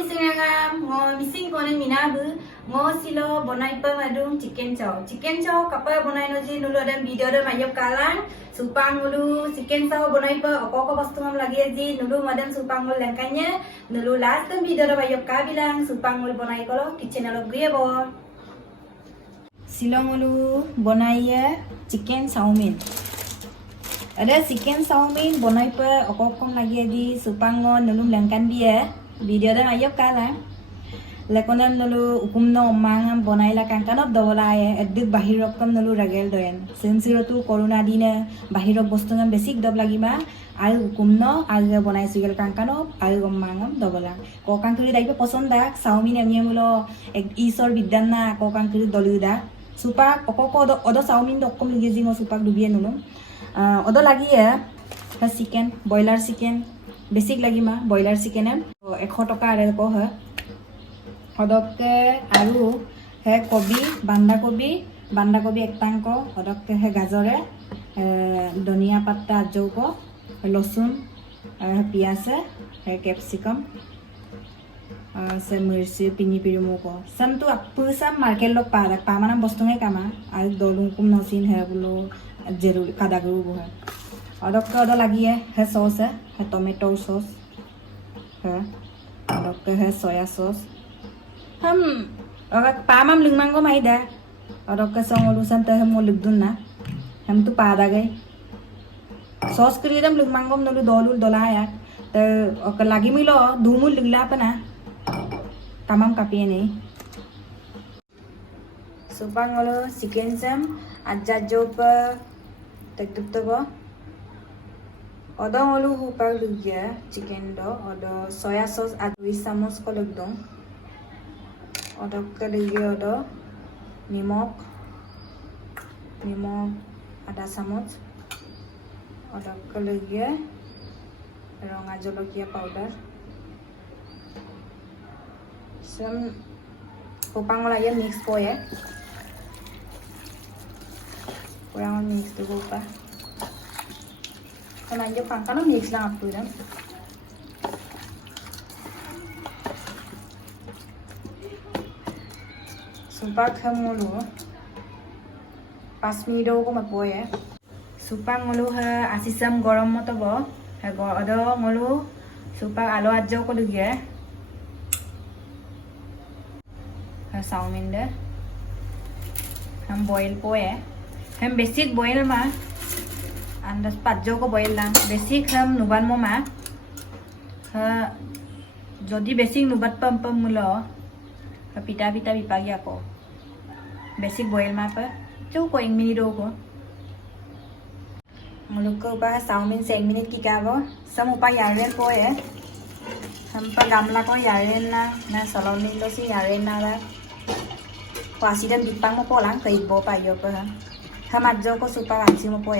misingam ngo mising konen minabu ngo silo bonai pa madung chicken chow kapal bonai noji nulu ada video ada mayap kalang supang nulu chicken chow bonai pa apa pastu ngam lagi aji nulu madam supang ngul langkanya nulu last video ada mayap kabilang supang ngul bonai kalo kitchen alo gue bo silo ngulu bonai ya chicken saumin. Ada chicken saumin bonai pa apa lagi aji supang ngul nulu langkan dia video dah ayok kalah. Lekonan nulu ukum no mangam bonai la kankanot dawalai eduk bahirok kam nulu ragel doyen. Sensiro tu corona dina bahirok bostungam basic dob lagi ma al ukum no al bonai sugal kankanot al mangam dawala. Kokang kiri dai pe posondak saumin emnya mulo isor bidana kokang kiri doluda. Supak okoko odo saumin dokkom lagi jingo supak dubia nulu. Odo lagi ya chicken boiler chicken basic lagi ma boiler chicken em 100 টকা আরে কো হয় হদকে আৰু হে কবি বান্ধাকবি একটাংক হদকে হে গাজরে ধনিয়া পাতা জৌক লসুন পিয়াজ হে capsicum সে মির্চি পিনি পিরমু কো সামতু আপুসাম market lock পামানা বস্তুঙে কামা আৰু দলুং কুম নসিন হে বুলো জেরুরি কাদাগরু বহে হদকে অদ লাগিয়ে হে সস হে टोमेटो सॉस है और है सोया सॉस हम अगर पामम लिंगमांगो माइदा और संग लुसन तो हम लिखदुन ना हम तो पादा गए सॉस क्रीडम लिंगमांगो नलु दोलुल दोलाया तो अगर लागी मिलो धूमुल लिगला पना तमाम कापिए नहीं सुपांगलो चिकन सम आजा जोप तक तो Odo ngolu hupag lugya chicken do odo soya sauce at 2 চামচ kolog dong odo kelugya odo nimok ada চামচ odo kelugya ronga jolokia powder sem hupang laya mix ko ya kurang mix dulu pa Kananjo pangkano mix lang ako yan. Supak hamulu. 5 minute ko mapoy. Supak ngulu ha asisam gorom mo to bo. Ha godo ngulu supak alo adjo ko lugye. Ha saumin de. Ham boil po Ham basic boil ma. Andas patjo ko boil lang basic ham nuban mo ma ha jodi basic nubat pam mulo ha pita bipagya ko basic boil ma pa chu ko 1 minute ko muluk ko ba saumin se 1 minute ki ka bo sam upa yaren ko ham pa gamla ko yaren na salonin lo si yaren na ra pasi dan bipang mo po lang kai bo pa yo pa ha matjo ko supa ansi mo po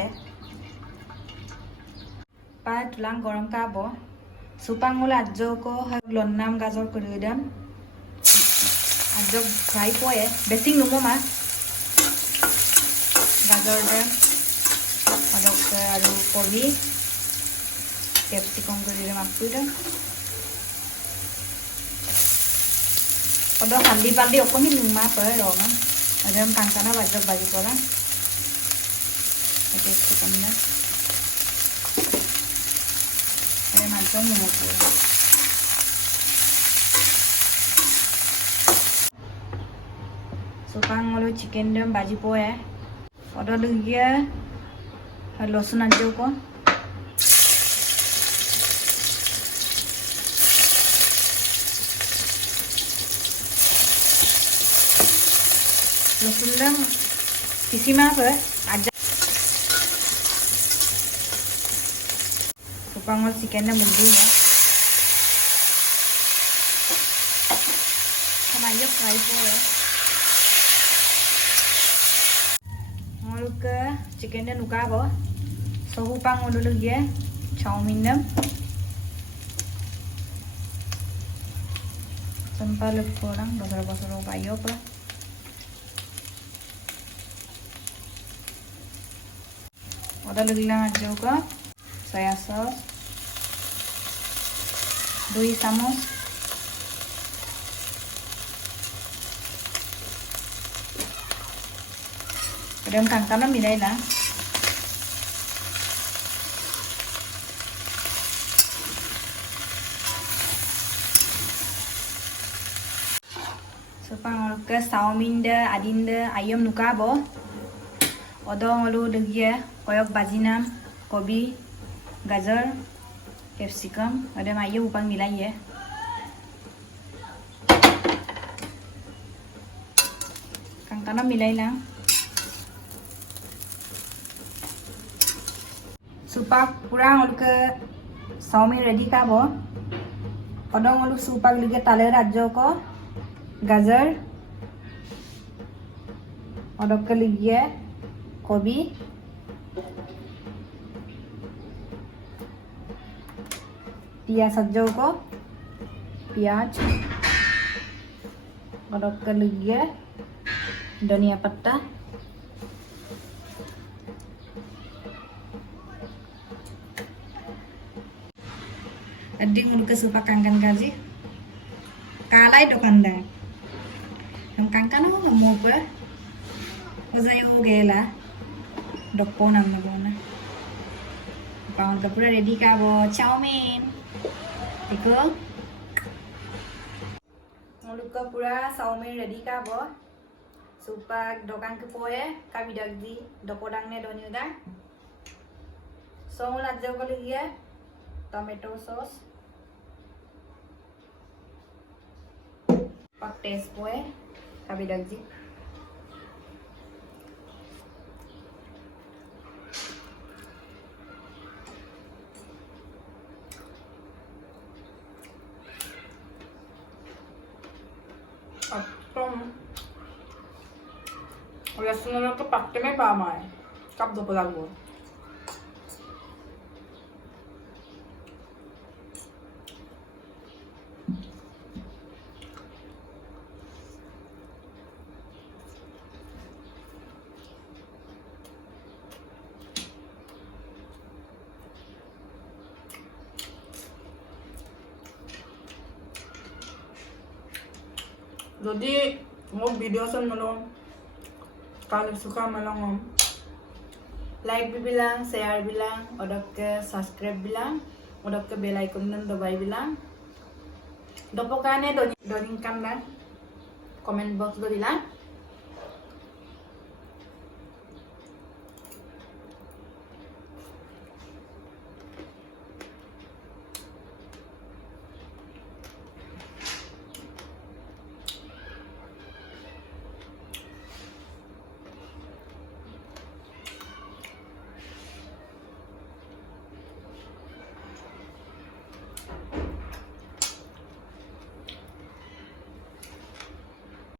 Pak tulang gorong kabo, supang mula ajo ko lonam gazor kerudam, ajo fry po basing numo ma, gazor dem, adok aru kobi, capsicum kerudam aku dam, adok handi aku ni numa per rongan, adam kankana bajak baju koran, capsicum na. Macam mana pun. Supang ngolo chicken dam baji po Odo lugya losun aja ko. Losun dam kisi ma apa aja. Supangol chicken na mundu ya. Kamayo fry po Ngol ke chicken na nuka bo. So hupang ngol lugye chowmin dam. Sampai lug po lang basar payo pa. Oda luglang aja ko. Soya sauce 2 চামচ Adam kangkana milai lang. Supang ke saumin da adin da ayam nuka bo. Odong olu degia koyok bajinam, kobi, gajar, capsicum. Ada ayam upang milai ya. Kangkana milai lang. Supak kurang olu ke saumin ready ka bo. Odong olu supak lige tale rajo ko. गाजर और आपका लीजिए गोभी प्याज सज्जों को प्याज और आपका लीजिए धनिया पत्ता अड्डी मुर्गा सुपा कांगन काजी कालाई दुकानदार हम kangkana ho mo pa ozai ho gela dokpo nam na bona paun ka pura ready ka bo chowmin iko mulu ka pura chowmin ready ka bo supak dokan ke poe ka bidak di dopodang ne doni uda song lajjo ko liye tomato sauce pak taste poe Kabi dagji. Rasanya tuh pakainya apa mai? Kap do pelago. Jadi mau video sen melong kalau suka melong like bilang share bilang udah ke subscribe bilang udah ke bell icon dan dobai bilang dopokane donin kan dan comment box do bilang